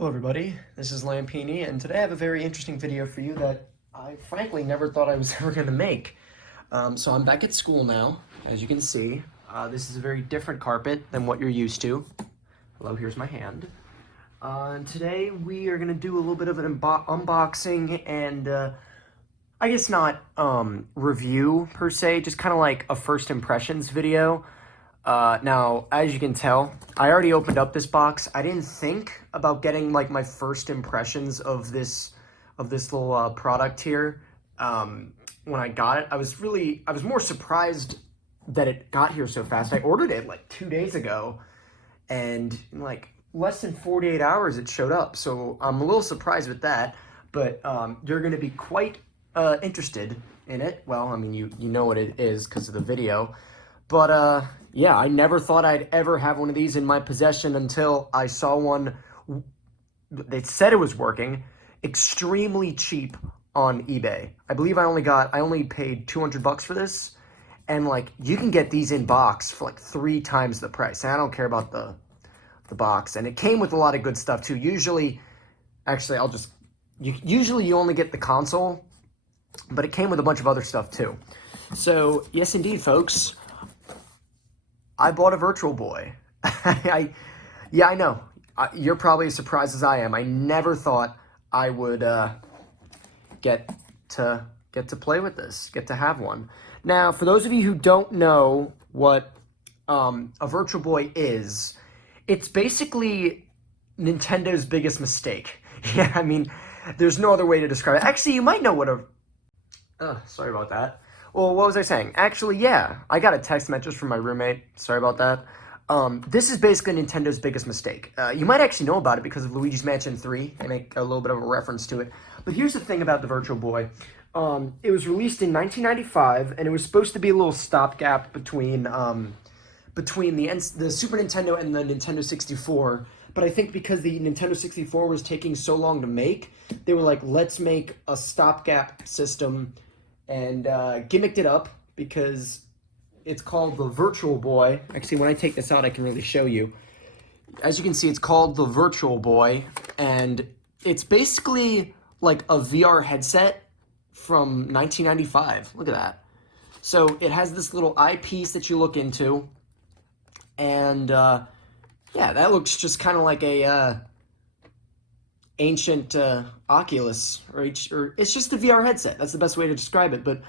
Hello everybody, this is Lampini, and today I have a very interesting video for you that I frankly never thought I was ever going to make. So I'm back at school now, as you can see. This is a very different carpet than what you're used to. Hello, here's my hand. And today we are going to do a little bit of an unboxing and I guess not review per se, just kind of like a first impressions video. Now, as you can tell, I already opened up this box. I didn't think about getting like my first impressions of this little product here. When I got it, I was more surprised that it got here so fast. I ordered it like 2 days ago, and in like less than 48 hours it showed up. So I'm a little surprised with that, but you're going to be quite interested in it. Well, I mean, you know what it is because of the video. But yeah, I never thought I'd ever have one of these in my possession until I saw one. They said it was working, extremely cheap on eBay. I believe I only paid $200 for this, and like you can get these in box for like 3 times the price. And I don't care about the box, and it came with a lot of good stuff too. Usually, actually, usually you only get the console, but it came with a bunch of other stuff too. So yes, indeed, folks. I bought a Virtual Boy. Yeah, I know. You're probably as surprised as I am. I never thought I would get to play with this, get to have one. Now, for those of you who don't know what a Virtual Boy is, it's basically Nintendo's biggest mistake. Yeah, I mean, there's no other way to describe it. Actually, you might know what sorry about that. Well, what was I saying? Actually, yeah, I got a text message from my roommate. Sorry about that. This is basically Nintendo's biggest mistake. You might actually know about it because of Luigi's Mansion 3. I make a little bit of a reference to it. But here's the thing about the Virtual Boy. It was released in 1995, and it was supposed to be a little stopgap between the Super Nintendo and the Nintendo 64. But I think because the Nintendo 64 was taking so long to make, they were like, let's make a stopgap system, and gimmicked it up because it's called the Virtual Boy. Actually, when I take this out, I can really show you. As you can see, it's called the Virtual Boy, and it's basically like a VR headset from 1995. Look at that. So it has this little eyepiece that you look into, and yeah, that looks just kind of like a ancient Oculus, or it's just a VR headset. That's the best way to describe it. But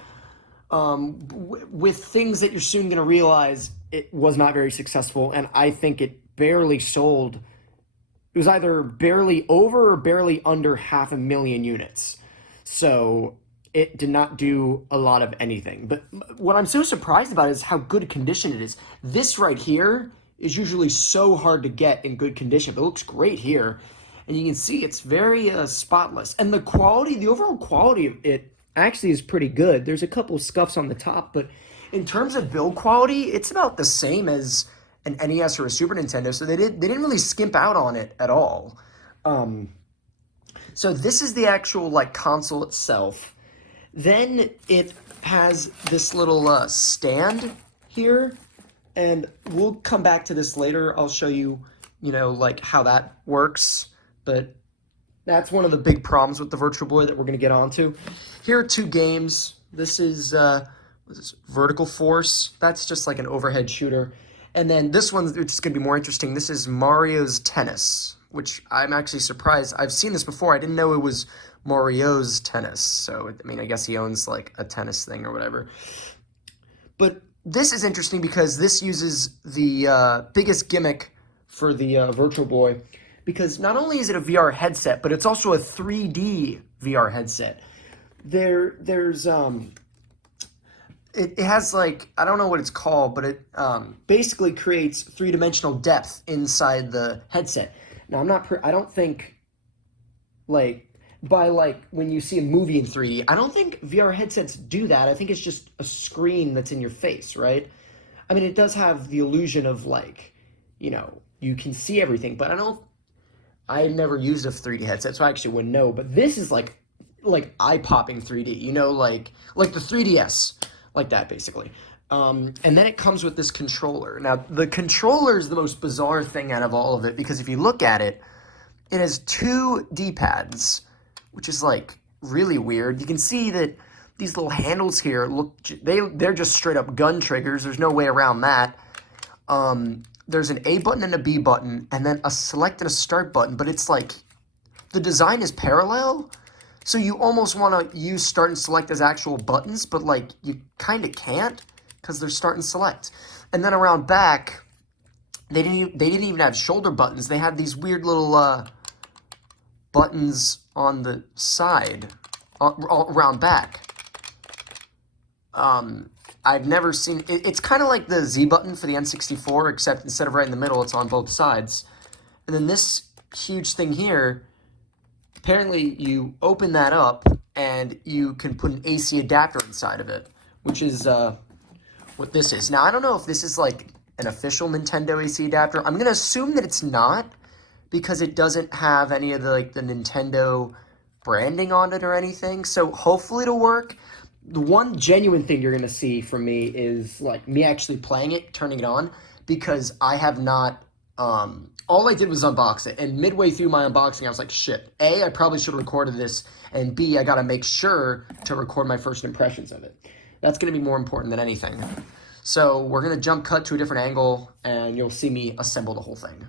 with things that you're soon going to realize, it was not very successful, and I think it barely sold. It was either barely over or barely under 500,000 units. So it did not do a lot of anything. But what I'm so surprised about is how good condition it is. This right here is usually so hard to get in good condition, but it looks great here. And you can see it's very spotless. And the quality, the overall quality of it actually is pretty good. There's a couple scuffs on the top, but in terms of build quality, it's about the same as an NES or a Super Nintendo. So they didn't really skimp out on it at all. So this is the actual like console itself. Then it has this little stand here, and we'll come back to this later. I'll show you, like how that works. But that's one of the big problems with the Virtual Boy that we're going to get onto. Here are 2 games. This is, what is this? Vertical Force. That's just like an overhead shooter. And then this one, which is going to be more interesting, this is Mario's Tennis, which I'm actually surprised. I've seen this before. I didn't know it was Mario's Tennis. So, I mean, I guess he owns like a tennis thing or whatever. But this is interesting because this uses the biggest gimmick for the Virtual Boy. Because not only is it a VR headset, but it's also a 3D VR headset. There's it has like, I don't know what it's called, but it basically creates 3-dimensional depth inside the headset. Now I don't think like when you see a movie in 3D, I don't think VR headsets do that. I think it's just a screen that's in your face, right? I mean, it does have the illusion of like, you can see everything, but I never used a 3D headset, so I actually wouldn't know. But this is like eye-popping 3D, like the 3DS, like that basically. And then it comes with this controller. Now, the controller is the most bizarre thing out of all of it, because if you look at it, it has two D-pads, which is like really weird. You can see that these little handles here they're just straight up gun triggers. There's no way around that. There's an A button and a B button, and then a select and a start button, but it's like the design is parallel, so you almost want to use start and select as actual buttons, but like you kind of can't because they're start and select. And then around back, they didn't even have shoulder buttons. They had these weird little buttons on the side, around back. I've never seen it's kind of like the Z button for the N64, except instead of right in the middle, it's on both sides. And then this huge thing here, apparently you open that up and you can put an AC adapter inside of it, which is what this is. Now, I don't know if this is like an official Nintendo AC adapter. I'm going to assume that it's not, because it doesn't have any of the like the Nintendo branding on it or anything. So hopefully it'll work. The one genuine thing you're going to see from me is like me actually playing it, turning it on, because I have not, all I did was unbox it, and midway through my unboxing, I was like, shit, A, I probably should have recorded this, and B, I got to make sure to record my first impressions of it. That's going to be more important than anything. So we're going to jump cut to a different angle, and you'll see me assemble the whole thing.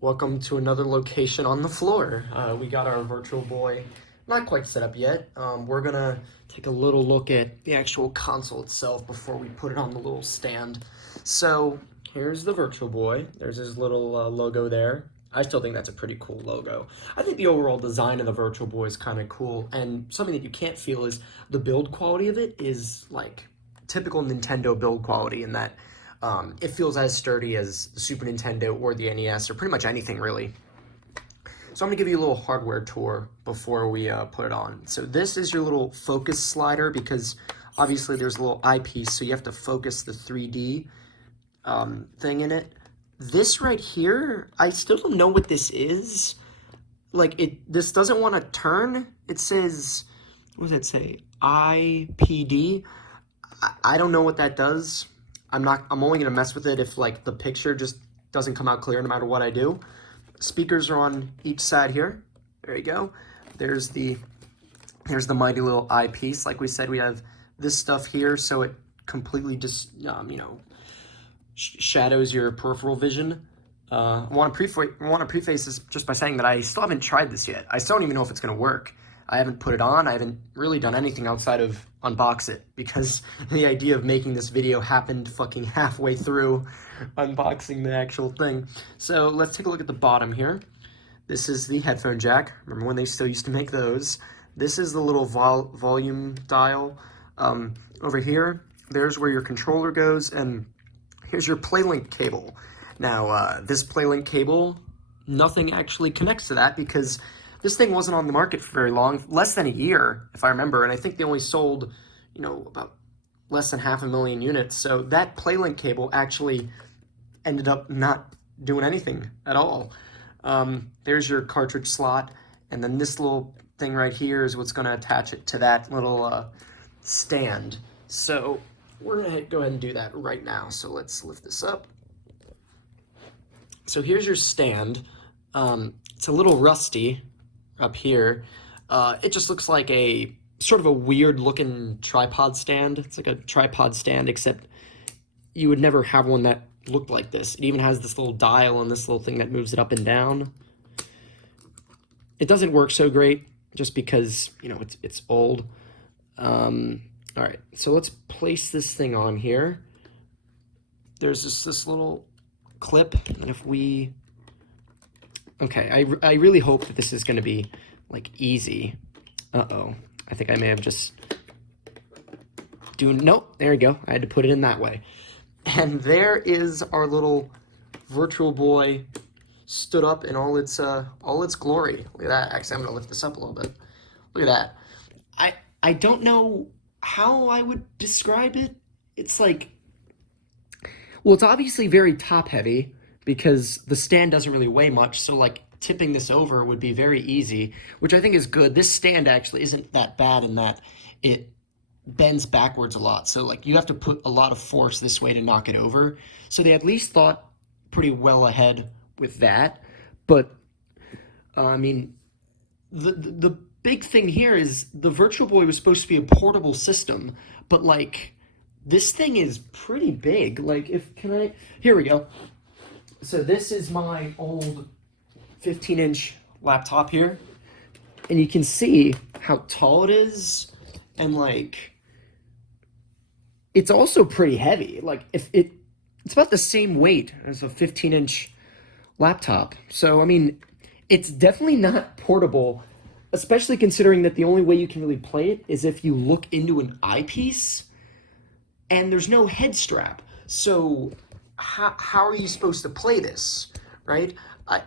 Welcome to another location on the floor. We got our Virtual Boy not quite set up yet. We're gonna take a little look at the actual console itself before we put it on the little stand. So here's the Virtual Boy. There's his little logo there. I still think that's a pretty cool logo. I think the overall design of the Virtual Boy is kind of cool, and something that you can't feel is the build quality of it is like typical Nintendo build quality in that it feels as sturdy as the Super Nintendo or the NES or pretty much anything really. So I'm going to give you a little hardware tour before we put it on. So this is your little focus slider, because obviously there's a little eyepiece, so you have to focus the 3D thing in it. This right here, I still don't know what this is. Like, this doesn't want to turn. It says, what does it say? IPD. I don't know what that does. I'm only going to mess with it if, like, the picture just doesn't come out clear no matter what I do. Speakers are on each side here. There you go. Here's the mighty little eyepiece. Like we said, we have this stuff here, so it completely just shadows your peripheral vision. I want to preface this just by saying that I still haven't tried this yet. I still don't even know if it's going to work. I haven't put it on. I haven't really done anything outside of unbox it, because the idea of making this video happened fucking halfway through unboxing the actual thing. So let's take a look at the bottom here. This is the headphone jack. Remember when they still used to make those? This is the little volume dial. Over here, there's where your controller goes, and here's your PlayLink cable. Now, this PlayLink cable, nothing actually connects to that, because this thing wasn't on the market for very long, less than a year, if I remember, and I think they only sold, about less than 500,000 units. So that PlayLink cable actually ended up not doing anything at all. There's your cartridge slot, and then this little thing right here is what's going to attach it to that little stand. So we're going to go ahead and do that right now. So let's lift this up. So here's your stand. It's a little rusty up here. It just looks like a sort of a weird looking tripod stand. It's like a tripod stand, except you would never have one that looked like this. It even has this little dial and this little thing that moves it up and down. It doesn't work so great just because, it's old. All right, so let's place this thing on here. There's just this little clip, and if we... Okay, I really hope that this is going to be, like, easy. Uh-oh. I think I may have just... Nope, there you go. I had to put it in that way. And there is our little Virtual Boy stood up in all its glory. Look at that. Actually, I'm going to lift this up a little bit. Look at that. I don't know how I would describe it. It's like... Well, it's obviously very top-heavy, because the stand doesn't really weigh much, so like tipping this over would be very easy, which I think is good. This stand actually isn't that bad in that it bends backwards a lot, so like you have to put a lot of force this way to knock it over. So they at least thought pretty well ahead with that, But I mean, the big thing here is the Virtual Boy was supposed to be a portable system, but like this thing is pretty big. Like if can I here we go. So this is my old 15-inch laptop here, and you can see how tall it is, and like it's also pretty heavy. Like if it's about the same weight as a 15-inch laptop. So I mean, it's definitely not portable, especially considering that the only way you can really play it is if you look into an eyepiece and there's no head strap. So how are you supposed to play this, right?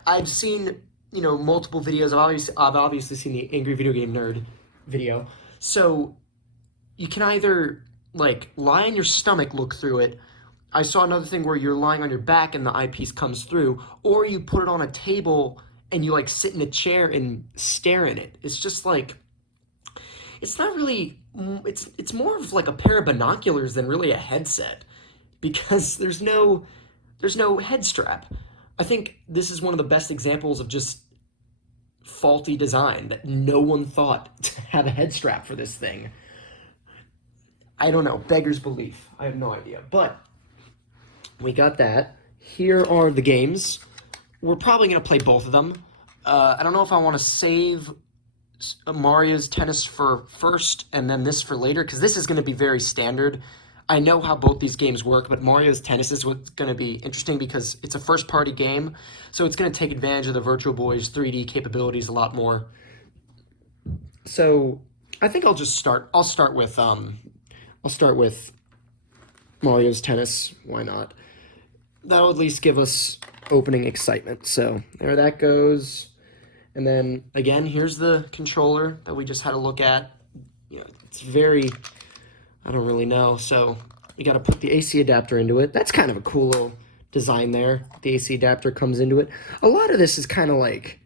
I've seen, you know, multiple videos. I've obviously seen the Angry Video Game Nerd video. So you can either like lie on your stomach, look through it. I saw another thing where you're lying on your back and the eyepiece comes through, or you put it on a table and you like sit in a chair and stare in it. It's just like it's not really it's more of like a pair of binoculars than really a headset because there's no head strap. I think this is one of the best examples of just faulty design that no one thought to have a head strap for this thing. I don't know, beggars belief. I have no idea. But we got that. Here are the games. We're probably going to play both of them. I don't know if I want to save Mario's Tennis for first and then this for later, because this is going to be very standard. I know how both these games work, but Mario's Tennis is what's going to be interesting because it's a first-party game, so it's going to take advantage of the Virtual Boy's 3D capabilities a lot more. So I think I'll start with Mario's Tennis. Why not? That'll at least give us opening excitement. So there that goes. And then again, here's the controller that we just had a look at. You know, it's very, I don't really know. So you got to put the AC adapter into it. That's kind of a cool little design there. The AC adapter comes into it. A lot of this is kind of like,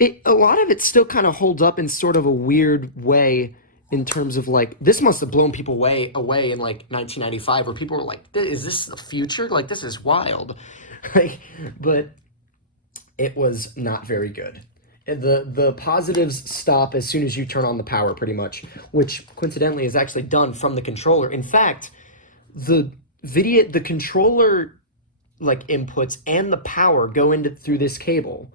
a lot of it still kind of holds up in sort of a weird way in terms of like, this must have blown people away in like 1995 where people were like, is this the future? Like, this is wild. Like, but it was not very good. The positives stop as soon as you turn on the power, pretty much, which coincidentally is actually done from the controller. In fact, the controller like inputs and the power go into through this cable.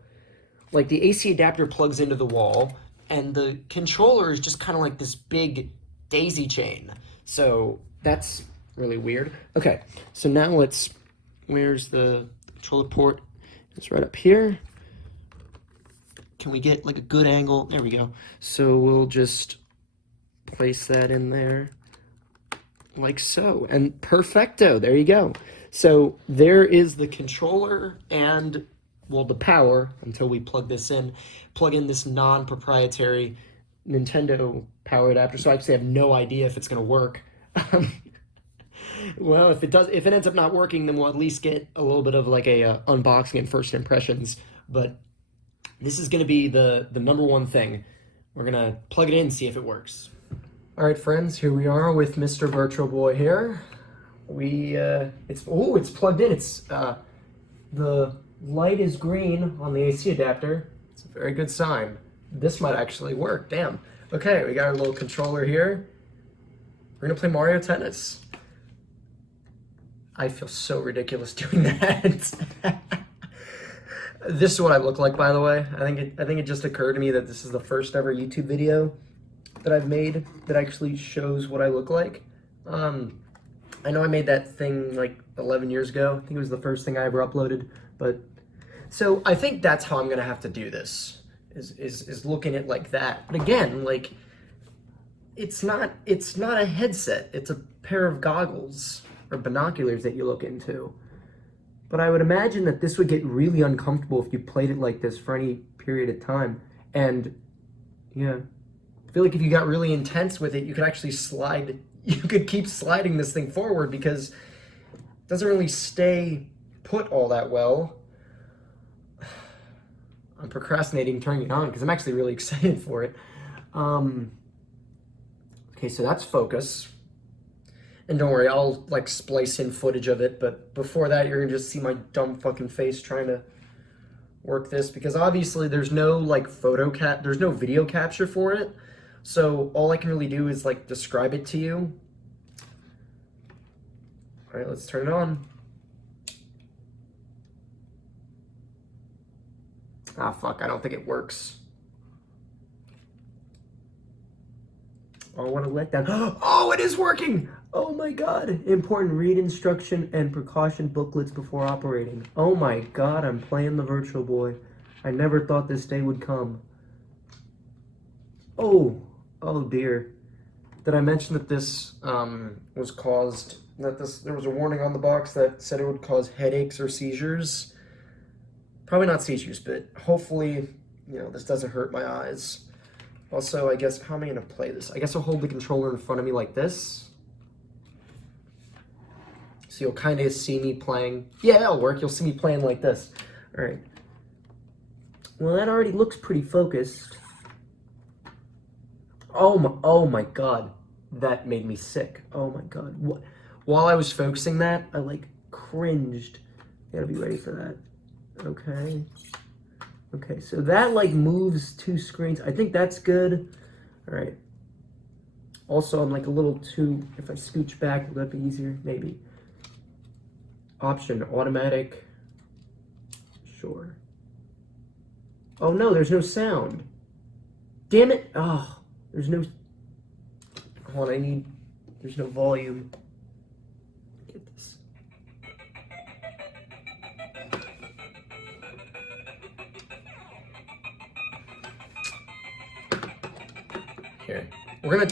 Like the AC adapter plugs into the wall, and the controller is just kind of like this big daisy chain. So that's really weird. Okay, so now where's the controller port? It's right up here. Can we get like a good angle? There we go. So we'll just place that in there like so. And perfecto, there you go. So there is the controller and, well, the power until we plug in this non-proprietary Nintendo power adapter. So I actually have no idea if it's going to work. Well, if it ends up not working, then we'll at least get a little bit of like a unboxing and first impressions. But this is going to be the number one thing. We're going to plug it in and see if it works. All right, friends, here we are with Mr. Virtual Boy here. It's plugged in. It's the light is green on the AC adapter. It's a very good sign. This might actually work. Damn. Okay, we got our little controller here. We're going to play Mario Tennis. I feel so ridiculous doing that. This is what I look like, by the way. I think it just occurred to me that this is the first ever YouTube video that I've made that actually shows what I look like. I know I made that thing like 11 years ago. I think it was the first thing I ever uploaded. But so I think that's how I'm gonna have to do this. Is looking at like that. But again, like it's not a headset. It's a pair of goggles or binoculars that you look into. But I would imagine that this would get really uncomfortable if you played it like this for any period of time. And yeah, I feel like if you got really intense with it, you could actually you could keep sliding this thing forward because it doesn't really stay put all that well. I'm procrastinating turning it on because I'm actually really excited for it. Okay, so that's focus. And don't worry, I'll like splice in footage of it, but before that, you're gonna just see my dumb fucking face trying to work this because obviously there's no like there's no video capture for it. So all I can really do is like describe it to you. All right, let's turn it on. Ah, fuck, I don't think it works. Oh, what a letdown. Oh, it is working! Oh my god. Important, read instruction and precaution booklets before operating. Oh my god, I'm playing the Virtual Boy. I never thought this day would come. Oh, oh dear. Did I mention that this was caused, there was a warning on the box that said it would cause headaches or seizures? Probably not seizures, but hopefully, you know, this doesn't hurt my eyes. Also, I guess, how am I going to play this? I guess I'll hold the controller in front of me like this. So you'll kind of see me playing. Yeah, that'll work. You'll see me playing like this. All right. Well, that already looks pretty focused. Oh my god. That made me sick. Oh my god. What? While I was focusing that, I like cringed. You gotta be ready for that. Okay. Okay, so that like moves 2 screens. I think that's good. All right. Also, I'm like a little too, if I scooch back, will that be easier? Maybe. Option, automatic. Sure. Oh no, there's no sound. Damn it. Oh, there's no, hold on, there's no volume. Get this. Here. We're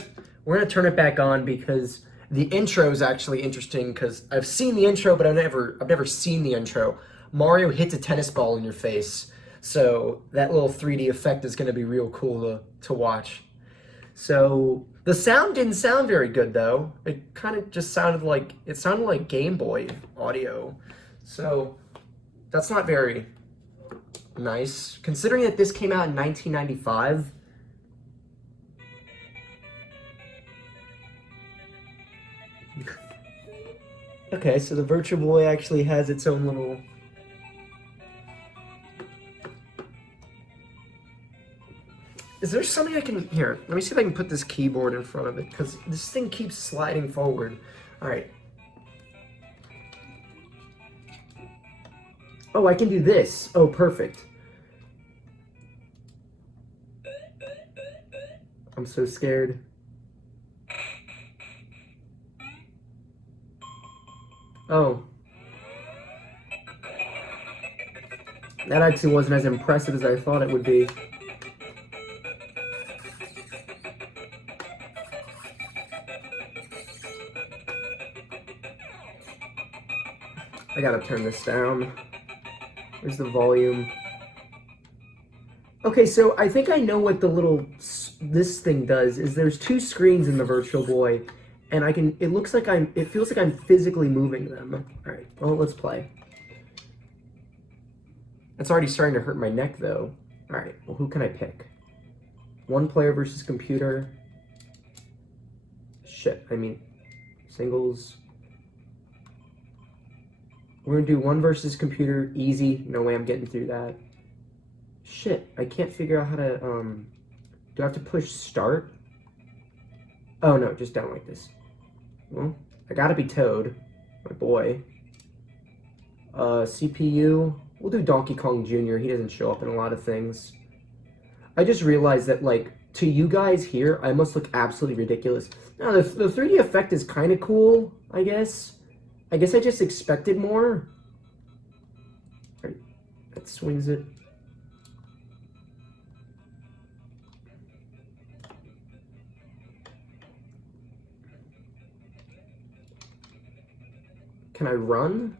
gonna turn it back on because the intro is actually interesting because I've seen the intro, but I've never seen the intro. Mario hits a tennis ball in your face, so that little 3D effect is gonna be real cool to watch. So the sound didn't sound very good though. It kind of just sounded like Game Boy audio. So that's not very nice considering that this came out in 1995. Okay, so the Virtual Boy actually has its own little... Is there something I can... Here, let me see if I can put this keyboard in front of it, because this thing keeps sliding forward. Alright. Oh, I can do this. Oh, perfect. I'm so scared. Oh. That actually wasn't as impressive as I thought it would be. I gotta turn this down. Where's the volume? Okay, so I think I know what this thing does, is there's 2 screens in the Virtual Boy, and it feels like I'm physically moving them. All right, well, let's play. It's already starting to hurt my neck, though. All right, well, who can I pick? 1 player versus computer. Shit, I mean, singles. We're gonna do 1 versus computer, easy. No way I'm getting through that. Shit, I can't figure out how to, do I have to push start? Oh no, just down like this. Well, I gotta be Toad, my boy. CPU, we'll do Donkey Kong Jr. He doesn't show up in a lot of things. I just realized that, like, to you guys here, I must look absolutely ridiculous. Now, the 3D effect is kind of cool, I guess. I guess I just expected more. All right, that swings it. Can I run?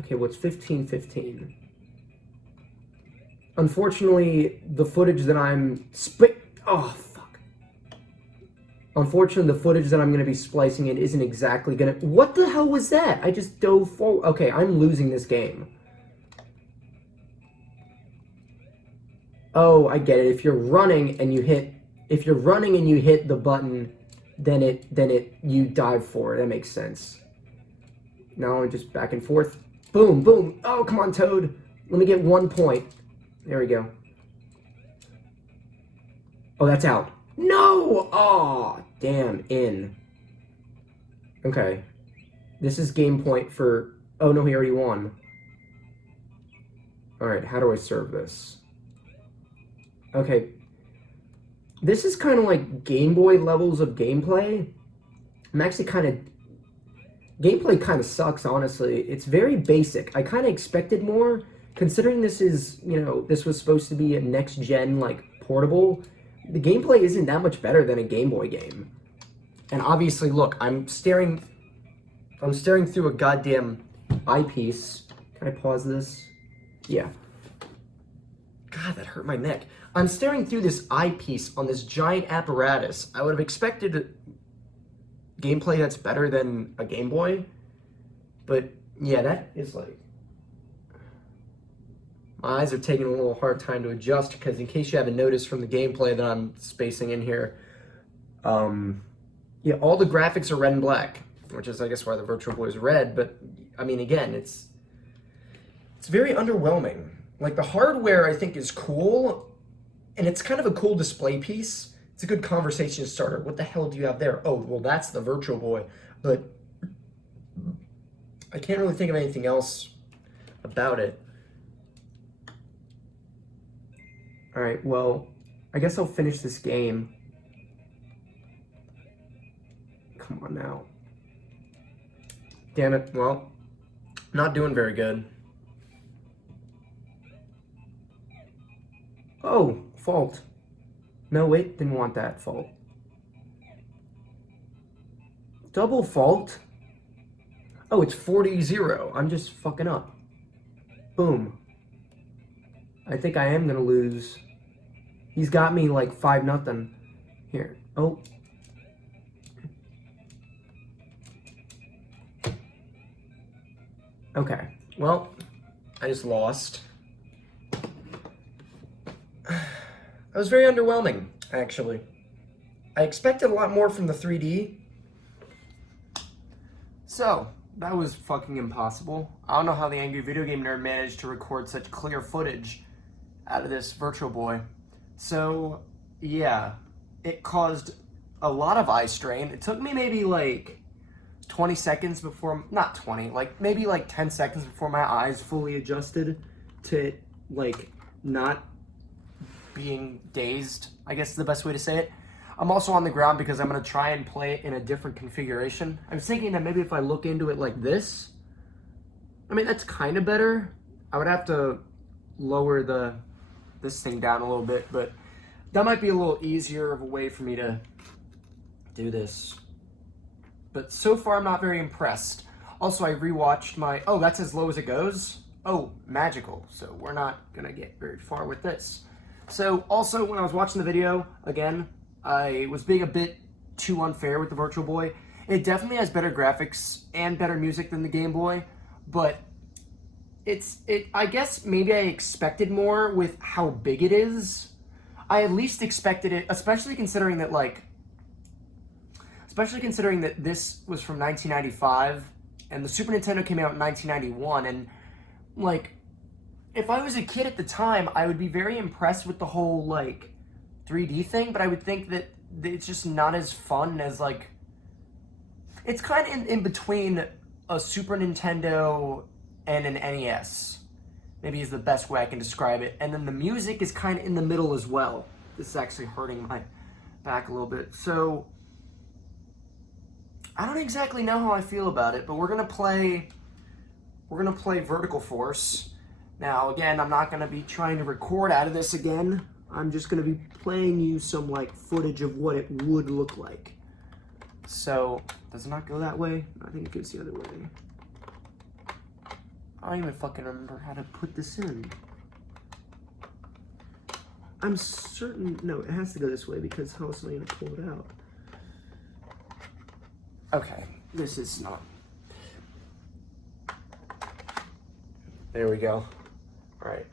Okay, well, it's 15-15. Unfortunately, the footage that oh, fuck. Unfortunately, the footage that I'm going to be splicing in isn't exactly going to... What the hell was that? I just dove forward. Okay, I'm losing this game. Oh, I get it. If you're running and you hit the button, then you dive forward. That makes sense. Now I'm just back and forth. Boom, boom. Oh, come on, Toad. Let me get 1 point. There we go. Oh, that's out. No! Oh, damn, in. Okay. This is game point for... Oh, no, he already won. Alright, how do I serve this? Okay. This is kind of like Game Boy levels of gameplay. I'm actually kind of... Gameplay kind of sucks, honestly. It's very basic. I kind of expected more, considering this is, you know, this was supposed to be a next-gen, like, portable. The gameplay isn't that much better than a Game Boy game. And obviously, look, I'm staring through a goddamn eyepiece. Can I pause this? Yeah. God, that hurt my neck. I'm staring through this eyepiece on this giant apparatus. I would have expected gameplay that's better than a Game Boy. But, yeah, that is like... My eyes are taking a little hard time to adjust, because in case you haven't noticed from the gameplay that I'm spacing in here, yeah, all the graphics are red and black, which is, I guess, why the Virtual Boy is red, but, I mean, again, it's very underwhelming. Like, the hardware, I think, is cool, and it's kind of a cool display piece. It's a good conversation starter. What the hell do you have there? Oh, well, that's the Virtual Boy, but I can't really think of anything else about it. Alright, well, I guess I'll finish this game. Come on now. Damn it, well, not doing very good. Oh, fault. No, wait, didn't want that fault. Double fault? Oh, it's 40-0. I'm just fucking up. Boom. I think I am gonna lose. He's got me like 5-0. Here. Oh. Okay. Well, I just lost. That was very underwhelming, actually. I expected a lot more from the 3D. So, that was fucking impossible. I don't know how the Angry Video Game Nerd managed to record such clear footage out of this Virtual Boy. So, yeah, it caused a lot of eye strain. It took me maybe like 20 seconds before, not 20, like maybe like 10 seconds before my eyes fully adjusted to like not being dazed, I guess is the best way to say it. I'm also on the ground because I'm going to try and play it in a different configuration. I was thinking that maybe if I look into it like this, I mean, that's kind of better. I would have to lower this thing down a little bit, but that might be a little easier of a way for me to do this. But so far, I'm not very impressed. Also, I rewatched my... Oh, that's as low as it goes? Oh, magical. So we're not going to get very far with this. So, also, when I was watching the video, again, I was being a bit too unfair with the Virtual Boy. It definitely has better graphics and better music than the Game Boy, but I guess maybe I expected more with how big it is. I at least expected it, especially considering that this was from 1995 and the Super Nintendo came out in 1991, and like, if I was a kid at the time, I would be very impressed with the whole like 3D thing, but I would think that it's just not as fun as like, it's kind of in between a Super Nintendo and an NES, maybe is the best way I can describe it. And then the music is kind of in the middle as well. This is actually hurting my back a little bit. So, I don't exactly know how I feel about it, but we're gonna play Vertical Force. Now, again, I'm not gonna be trying to record out of this again. I'm just gonna be playing you some like footage of what it would look like. So, does it not go that way? I think it goes the other way. I don't even fucking remember how to put this in. I'm certain, no, it has to go this way because how else am I gonna pull it out? Okay, this is not. There we go. All right.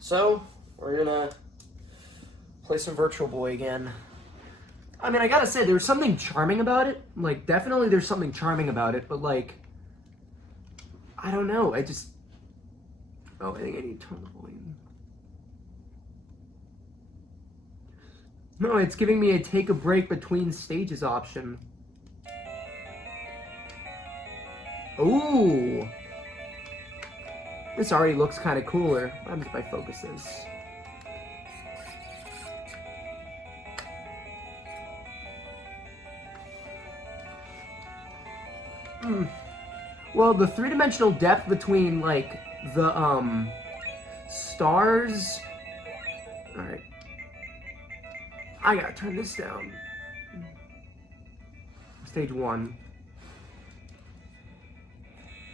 So, we're gonna play some Virtual Boy again. I mean, I gotta say, there's something charming about it. Like, definitely there's something charming about it, but like, I don't know. I just... Oh, I think I need to turn the volume. No, it's giving me a take a break between stages option. Ooh! This already looks kind of cooler. What happens if I focus this? Well, the three-dimensional depth between, like, the, stars... Alright. I gotta turn this down. Stage 1.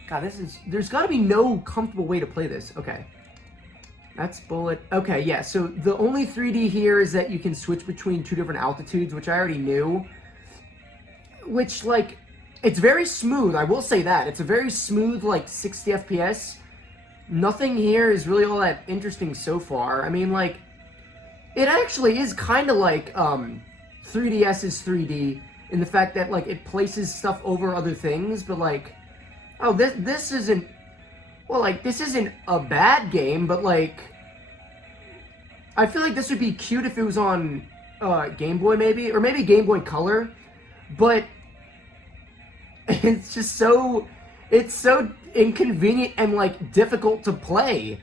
God, this is... There's gotta be no comfortable way to play this. Okay. That's bullet. Okay, yeah, so the only 3D here is that you can switch between 2 different altitudes, which I already knew. Which, like... It's very smooth, I will say that. It's a very smooth, like, 60 FPS. Nothing here is really all that interesting so far. I mean, like, it actually is kind of like 3DS's 3D in the fact that, like, it places stuff over other things, but, like, oh, this isn't, well, like, this isn't a bad game, but, like, I feel like this would be cute if it was on Game Boy, maybe, or maybe Game Boy Color, but... It's just so... It's so inconvenient and, like, difficult to play.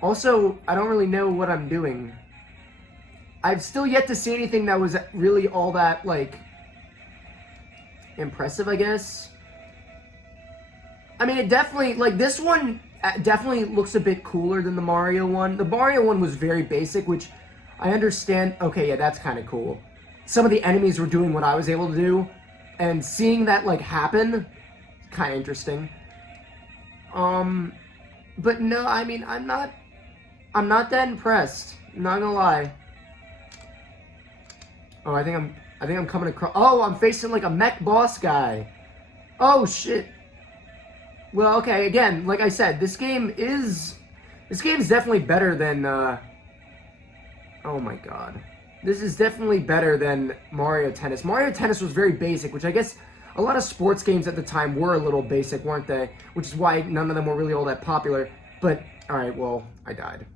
Also, I don't really know what I'm doing. I've still yet to see anything that was really all that, like, impressive, I guess. I mean, it definitely... Like, this one definitely looks a bit cooler than the Mario one. The Mario one was very basic, which I understand... Okay, yeah, that's kind of cool. Some of the enemies were doing what I was able to do. And seeing that, like, happen, kind of interesting. But no, I mean, I'm not that impressed. Not gonna lie. Oh, I think I'm coming across. Oh, I'm facing like a mech boss guy. Oh shit. Well, okay. Again, like I said, this game is definitely better than. Oh my god. This is definitely better than Mario Tennis. Mario Tennis was very basic, which I guess a lot of sports games at the time were a little basic, weren't they? Which is why none of them were really all that popular. But, alright, well, I died.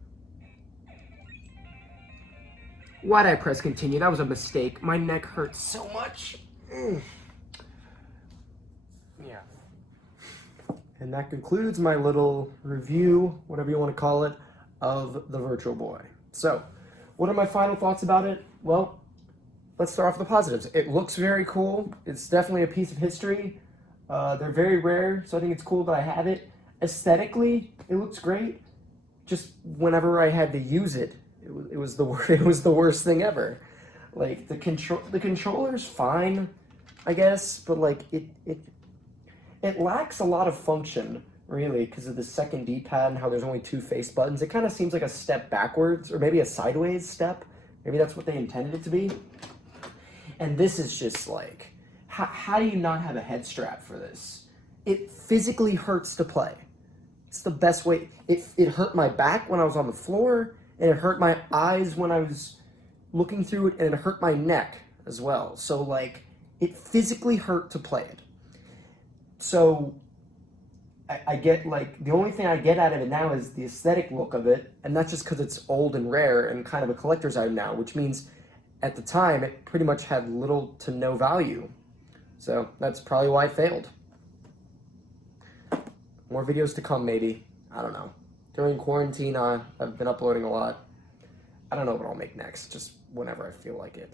Why'd I press continue? That was a mistake. My neck hurts so much. Yeah. And that concludes my little review, whatever you want to call it, of the Virtual Boy. So... What are my final thoughts about it? Well, let's start off with the positives. It looks very cool. It's definitely a piece of history. They're very rare, so I think it's cool that I have it. Aesthetically, it looks great. Just whenever I had to use it, it was the worst thing ever. Like the controller's fine, I guess, but like it lacks a lot of function. Really, because of the second D-pad and how there's only 2 face buttons. It kind of seems like a step backwards, or maybe a sideways step. Maybe that's what they intended it to be. And this is just like, how do you not have a head strap for this? It physically hurts to play. It's the best way. It hurt my back when I was on the floor, and it hurt my eyes when I was looking through it, and it hurt my neck as well. So, like, it physically hurt to play it. So... I get, like, the only thing I get out of it now is the aesthetic look of it, and that's just because it's old and rare and kind of a collector's item now, which means at the time it pretty much had little to no value. So that's probably why it failed. More videos to come, maybe. I don't know. During quarantine, I've been uploading a lot. I don't know what I'll make next, just whenever I feel like it.